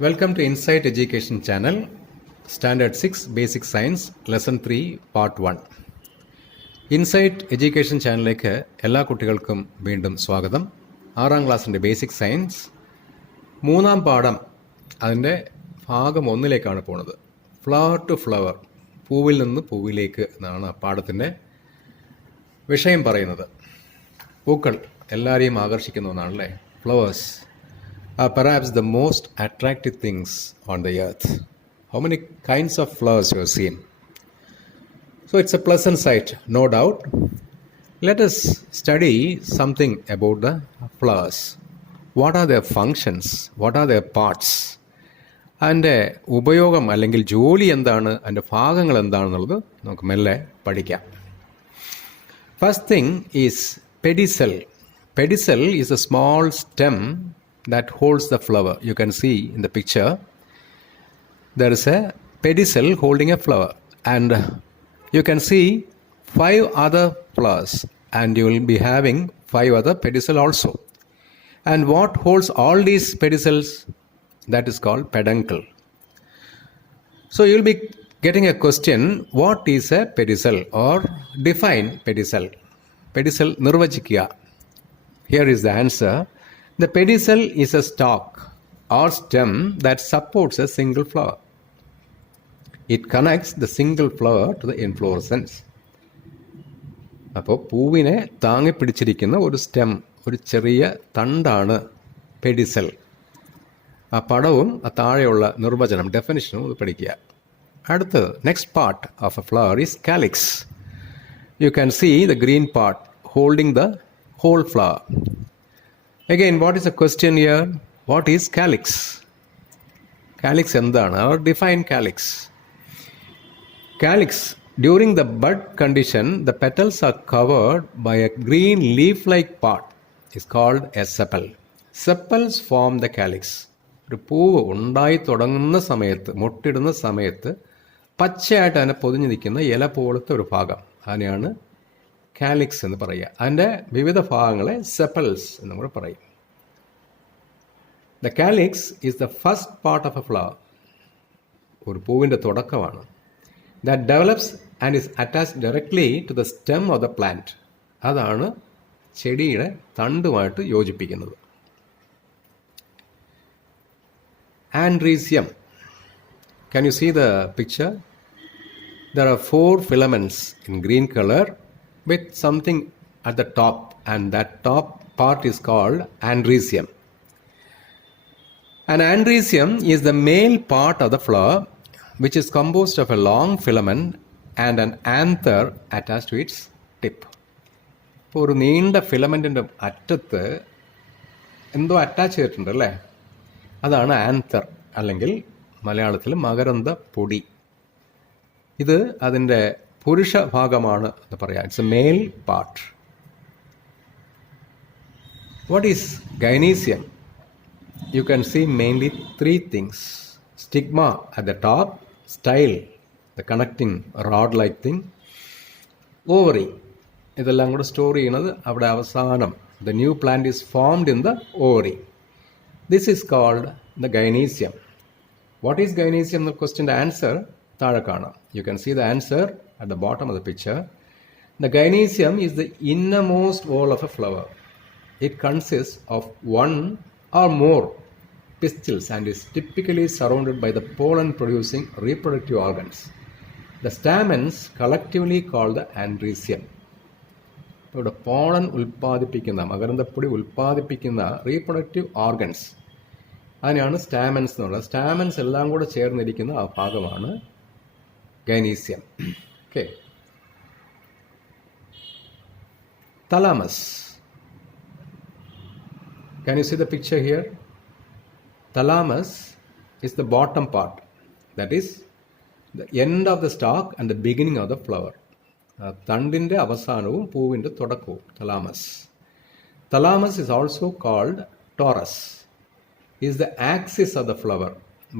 Welcome to Insight Education Channel, Standard 6 Basic Science, Lesson 3, Part 1. Insight education ചാനലിലേക്ക് എല്ലാ കുട്ടികൾക്കും വീണ്ടും സ്വാഗതം. 6ാം ക്ലാസ്സിൻ്റെ ബേസിക് സയൻസ് 3ാം പാഠം അതിൻ്റെ ഭാഗം 1ലേക്കാണ് പോണത്. ഫ്ലവർ ടു ഫ്ലവർ, പൂവിൽ നിന്ന് പൂവിലേക്ക് എന്നാണ് ആ പാഠത്തിൻ്റെ വിഷയം പറയുന്നത്. പൂക്കൾ എല്ലാവരെയും ആകർഷിക്കുന്ന ഒന്നാണല്ലേ. Flowers are perhaps the most attractive things on the earth. How many kinds of flowers you have seen? So it's a pleasant sight, no doubt. Let us study something about the flowers. What are their functions? What are their parts? അതിൻ്റെ ഉപയോഗം അല്ലെങ്കിൽ ജോലി എന്താണ്, അതിൻ്റെ ഭാഗങ്ങൾ എന്താണെന്നുള്ളത് നമുക്ക് മെല്ലെ പഠിക്കാം. First thing is pedicel. Pedicel is a small stem that holds the flower. You can see in the picture there is a pedicel holding a flower, and you can see 5 other flowers, and you will be having 5 other pedicel also. And what holds all these pedicels? That is called peduncle. So you will be getting a question, what is a pedicel, or define pedicel. Pedicel nirvachikya. Here is the answer. The pedicel is a stalk or stem that supports a single flower. It connects the single flower to the inflorescence. അപ്പോൾ പൂവിനെ താങ്ങി പിടിച്ചിരിക്കുന്ന ഒരു സ്റ്റെം, ഒരു ചെറിയ തണ്ടാണ് പെഡിസൽ. ആ പടവും ആ താഴെയുള്ള നിർവചനം, ഡെഫിനിഷനും ഇത് പഠിക്കുക. അടുത്തത്, next part of a flower is calyx. You can see the green part holding the whole flower. Again, what is the question here? What is calyx? Calyx എന്താണ്? Or define calyx. Calyx, during the bud condition, the petals are covered by a green leaf-like part. It's called a sepal. Sepals form the calyx. ഒരു പൂവ് ഉണ്ടായി തുടങ്ങുന്ന സമയത്ത്, മുട്ടിടുന്ന സമയത്ത് പച്ചയായിട്ട് അതിനെ പൊതിഞ്ഞു നിൽക്കുന്ന ഇല പോലത്തെ ഒരു ഭാഗം, അതിനെയാണ് കാലിക്സ് എന്ന് പറയുക. അതിൻ്റെ വിവിധ ഭാഗങ്ങളെ സെപ്പൽസ് എന്നും കൂടെ പറയും. The calyx is the first part of a flower. ഒരു പൂവിൻ്റെ തുടക്കമാണ്. That develops and is attached directly to the stem of the plant. അതാണ് ചെടിയുടെ തണ്ടുമായിട്ട് യോജിപ്പിക്കുന്നത്. ആൻഡ്രീസിയം. Can you see the picture? There are 4 filaments in green color with something at the top, and that top part is called andrecium. An andrecium is the male part of the flower, which is composed of a long filament and an anther attached to its tip. ഇപ്പോൾ ഒരു നീണ്ട ഫിലമെൻറ്റിൻ്റെ അറ്റത്ത് എന്തോ അറ്റാച്ച് ചെയ്തിട്ടുണ്ട് അല്ലേ, അതാണ് ആന്തർ, അല്ലെങ്കിൽ മലയാളത്തിൽ മകരന്ദ പൊടി. ഇത് അതിൻ്റെ പുരുഷ ഭാഗമാണ് എന്ന് പറയാം. It's a male part. What is gynoecium? You can see mainly 3 things. Stigma at the top, style, the connecting rod like thing, ovary. ഇതെല്ലാം കൂടെ സ്റ്റോർ ചെയ്യുന്നത് അവിടെ അവസാനം. The new plant is formed in the ovary. This is called the gynoecium. What is gynoecium എന്ന ക്വസ്റ്റ്യൻ്റെ answer താഴെ കാണാം. You can see the answer at the bottom of the picture. The gynecium is the innermost wall of a flower. It consists of 1 or more pistils and is typically surrounded by the pollen producing reproductive organs. The stamens collectively called the andrecium. ഇവിടെ പോളൻ ഉൽപ്പാദിപ്പിക്കുന്ന, മകരന്ദപ്പൊടി ഉൽപ്പാദിപ്പിക്കുന്ന reproductive organs, അതിനാണ് സ്റ്റാമൻസ് എന്നുള്ളത്. സ്റ്റാമൻസ് എല്ലാം കൂടെ ചേർന്നിരിക്കുന്ന ആ ഭാഗമാണ് ഗൈനീസിയം. Okay. Thalamus. Can you see the picture here? Thalamus is the bottom part. That is the end of the stalk and the beginning of the flower. തണ്ടിൻ്റെ അവസാനവും പൂവിൻ്റെ തുടക്കവും thalamus. Thalamus is also called torus. Is the axis of the flower.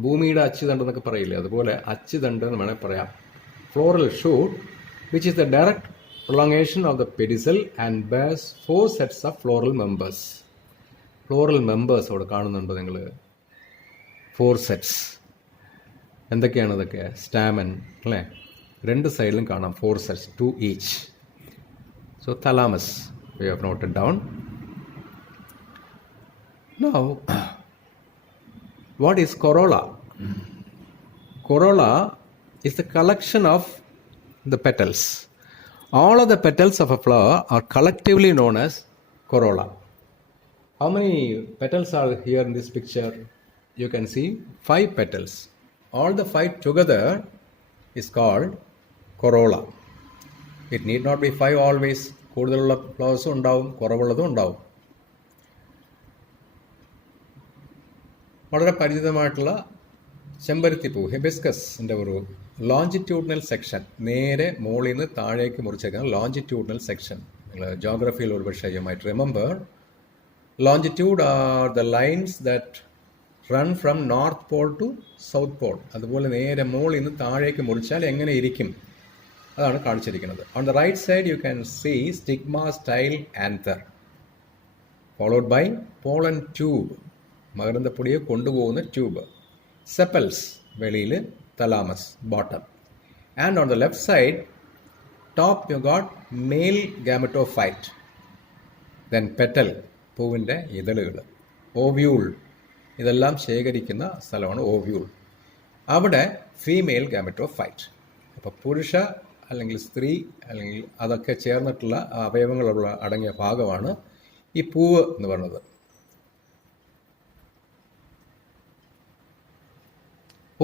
ഭൂമിയുടെ അച്ചുതണ്ട് എന്നൊക്കെ പറയില്ലേ, അതുപോലെ അച്ചുതണ്ട് എന്ന് വേണമെങ്കിൽ പറയാം. Floral shoot, which is the direct prolongation of the pedicel and bears 4 sets of floral members. Floral members അവിടെ കാണുന്നുണ്ടോ നിങ്ങൾ? 4 സെറ്റ്സ്. എന്തൊക്കെയാണ് അതൊക്കെ? സ്റ്റാമൻ അല്ലേ, രണ്ട് സൈഡിലും കാണാം 4 സെറ്റ്സ്, 2 each. So thalamus we have noted down. Now what is corolla? Corolla is the collection of the petals. All of the petals of a flower are collectively known as corolla. How many petals are here in this picture? You can see 5 petals. All the 5 together is called corolla. It need not be 5 always. കൂടുതലുള്ള ഫ്ലവേഴ്സും ഉണ്ടാവും, കുറവുള്ളതും ഉണ്ടാവും. വളരെ പരിചിതമായിട്ടുള്ള ചെമ്പരത്തിപ്പൂ, ഹിബിസ്കസിൻ്റെ ഒരു longitudinal section, നേരെ മുകളിൽ നിന്ന് താഴേക്ക് മുറിച്ചേക്കുന്ന ലോഞ്ചിറ്റ്യൂഡിനൽ സെക്ഷൻ. നിങ്ങൾ ജോഗ്രഫിയിൽ ഒരു പക്ഷേ you might remember, longitude are the lines that run from north pole to south pole. അതുപോലെ നേരെ മുകളിൽ നിന്ന് താഴേക്ക് മുറിച്ചാൽ എങ്ങനെ ഇരിക്കും അതാണ് കാണിച്ചിരിക്കുന്നത്. On the right side you can see stigma style anther followed by pollen tube, മകരന്ദപ്പൊടിയെ കൊണ്ടുപോകുന്ന ട്യൂബ്. sepals വെളിയിൽ, thalamus bottom. And on the left side top you got male gametophyte, then petal പൂവിൻ്റെ ഇതളുകൾ, ഓവ്യൂൾ ഇതെല്ലാം ശേഖരിക്കുന്ന സ്ഥലമാണ് ഓവ്യൂൾ. അവിടെ ഫീമെയിൽ ഗാമറ്റോഫൈറ്റ്. അപ്പോൾ പുരുഷ അല്ലെങ്കിൽ സ്ത്രീ അല്ലെങ്കിൽ അതൊക്കെ ചേർന്നിട്ടുള്ള അവയവങ്ങളുള്ള അടങ്ങിയ ഭാഗമാണ് ഈ പൂവ് എന്ന് പറയുന്നത്.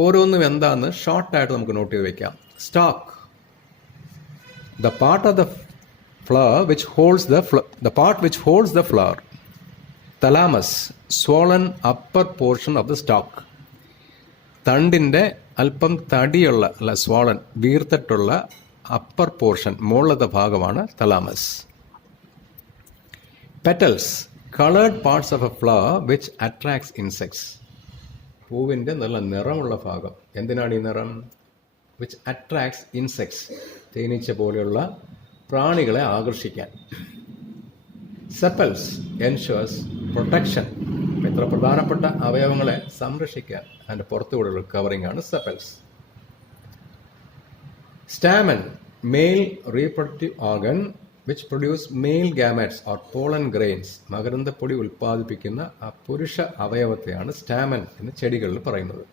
ഓരോന്നും എന്താണെന്ന് ഷോർട്ടായിട്ട് നമുക്ക് നോട്ട് ചെയ്ത് വയ്ക്കാം. Stock, the part of the flower which holds the part which holds the flower. Thalamus, swollen upper portion of the stalk. തണ്ടിൻ്റെ അല്പം തടിയുള്ള അല്ല swollen വീർത്തിട്ടുള്ള അപ്പർ പോർഷൻ, മുകളിലത്തെ ഭാഗമാണ് thalamus. petals, colored parts of a flower which attracts insects. പൂവിൻ്റെ നല്ല നിറമുള്ള ഭാഗം. എന്തിനാണ് ഈ നിറം? which attracts insects, തേനീച്ച പോലെയുള്ള പ്രാണികളെ ആകർഷിക്കാൻ. sepals ensures protection, ഇത്ര പ്രധാനപ്പെട്ട അവയവങ്ങളെ സംരക്ഷിക്കാൻ അതിൻ്റെ പുറത്തുകൂടെയുള്ള കവറിംഗ് ആണ് sepals. stamen, male reproductive organ which produce male gametes or pollen grains, മകരന്ദപ്പൊടി ഉൽപ്പാദിപ്പിക്കുന്ന ആ പുരുഷ അവയവത്തെയാണ് സ്റ്റാമൻ എന്ന് ചെടികളിൽ പറയുന്നത്.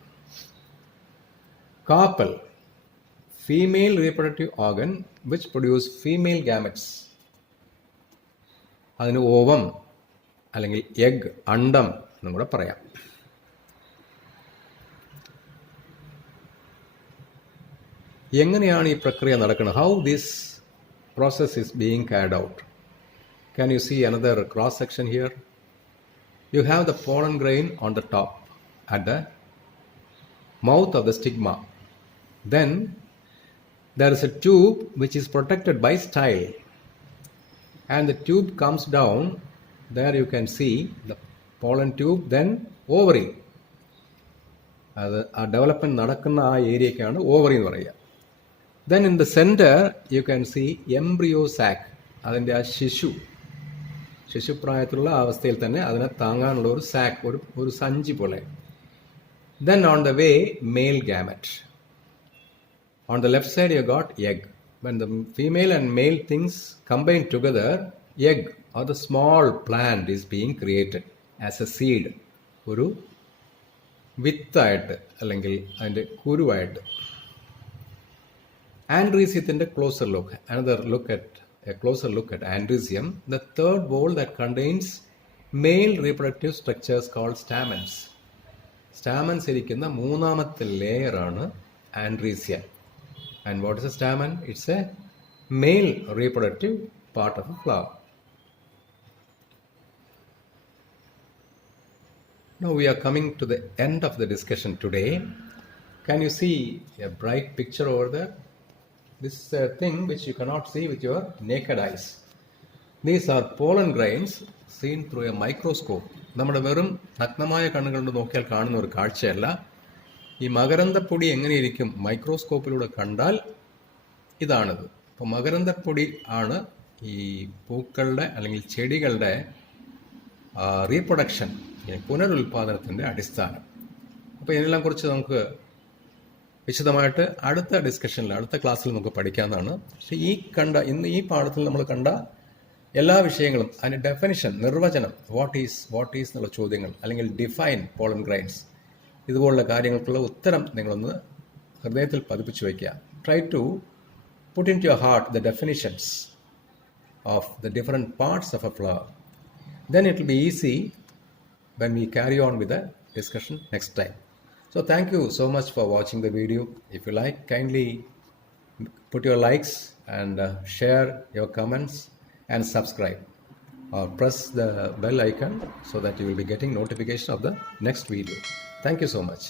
carpel, female reproductive organ which produce female gametes. അതിന് ഓവം അല്ലെങ്കിൽ എഗ്, അണ്ടം എന്നും കൂടെ പറയാം. എങ്ങനെയാണ് ഈ പ്രക്രിയ നടക്കുന്നത്? How this process is being carried out? Can you see another cross section here? You have the pollen grain on the top at the mouth of the stigma. Then there is a tube which is protected by style, and the tube comes down. There you can see the pollen tube, then ovary. അത് ആ ഡെവലപ്മെൻറ്റ് നടക്കുന്ന ആ ഏരിയയ്ക്കാണ് ഓവറി എന്ന് പറയുക. then in the center you can see embryo sac, അതിൻ്റെ ആ ശിശുപ്രായത്തിലുള്ള അവസ്ഥയിൽ തന്നെ അതിനെ താങ്ങാനുള്ള ഒരു സാക്ക്, ഒരു സഞ്ചി പോലെ. then on the way male gamete. On the left side you got egg. When the female and male things combine together, egg or the small plant is being created as a seed, ഒരു വിത്തായിട്ട് അല്ലെങ്കിൽ അതിൻ്റെ കുരുവായിട്ട്. ആൻഡ്രീസ്യത്തിൻ്റെ closer look, a closer look at andresium, the third wall that contains male reproductive structures called stamens. Stamens ഇരിക്കുന്ന മൂന്നാമത്തെ ലെയറാണ് ആൻഡ്രീസ്യ. And what is a stamen? It's a male reproductive part of a flower. Now we are coming to the end of the discussion today. Can you see a bright picture over there? This is a thing which you cannot see with your naked eyes. These are pollen grains seen through a microscope. നമ്മുടെ വെറും നഗ്നമായ കണ്ണുകൾ കൊണ്ട് നോക്കിയാൽ കാണുന്ന ഒരു കാഴ്ചയല്ല. ഈ മകരന്ദപ്പൊടി എങ്ങനെയിരിക്കും മൈക്രോസ്കോപ്പിലൂടെ കണ്ടാൽ ഇതാണിത്. അപ്പോൾ മകരന്ദപ്പൊടി ആണ് ഈ പൂക്കളുടെ അല്ലെങ്കിൽ ചെടികളുടെ റീപ്രൊഡക്ഷൻ, പുനരുൽപാദനത്തിൻ്റെ അടിസ്ഥാനം. അപ്പോൾ ഇതിനെല്ലാം കുറിച്ച് നമുക്ക് വിശദമായിട്ട് അടുത്ത ഡിസ്കഷനിൽ, അടുത്ത ക്ലാസ്സിൽ നമുക്ക് പഠിക്കാവുന്നതാണ്. പക്ഷേ ഇന്ന് ഈ പാഠത്തിൽ നമ്മൾ കണ്ട എല്ലാ വിഷയങ്ങളും അതിൻ്റെ ഡെഫിനിഷൻ, നിർവചനം, വാട്ട് ഈസ് എന്നുള്ള ചോദ്യങ്ങൾ, അല്ലെങ്കിൽ ഡിഫൈൻ പോളൻ ഗ്രൈൻസ്, ഇതുപോലുള്ള കാര്യങ്ങൾക്കുള്ള ഉത്തരം നിങ്ങളൊന്ന് ഹൃദയത്തിൽ പതിപ്പിച്ചു വയ്ക്കുക. Try to put into your heart the definitions of the different parts of a flower. Then it will be easy when we carry on with the discussion next time. So thank you so much for watching the video. If you like, kindly put your likes and share your comments and subscribe, or press the bell icon so that you will be getting notification of the next video. Thank you so much.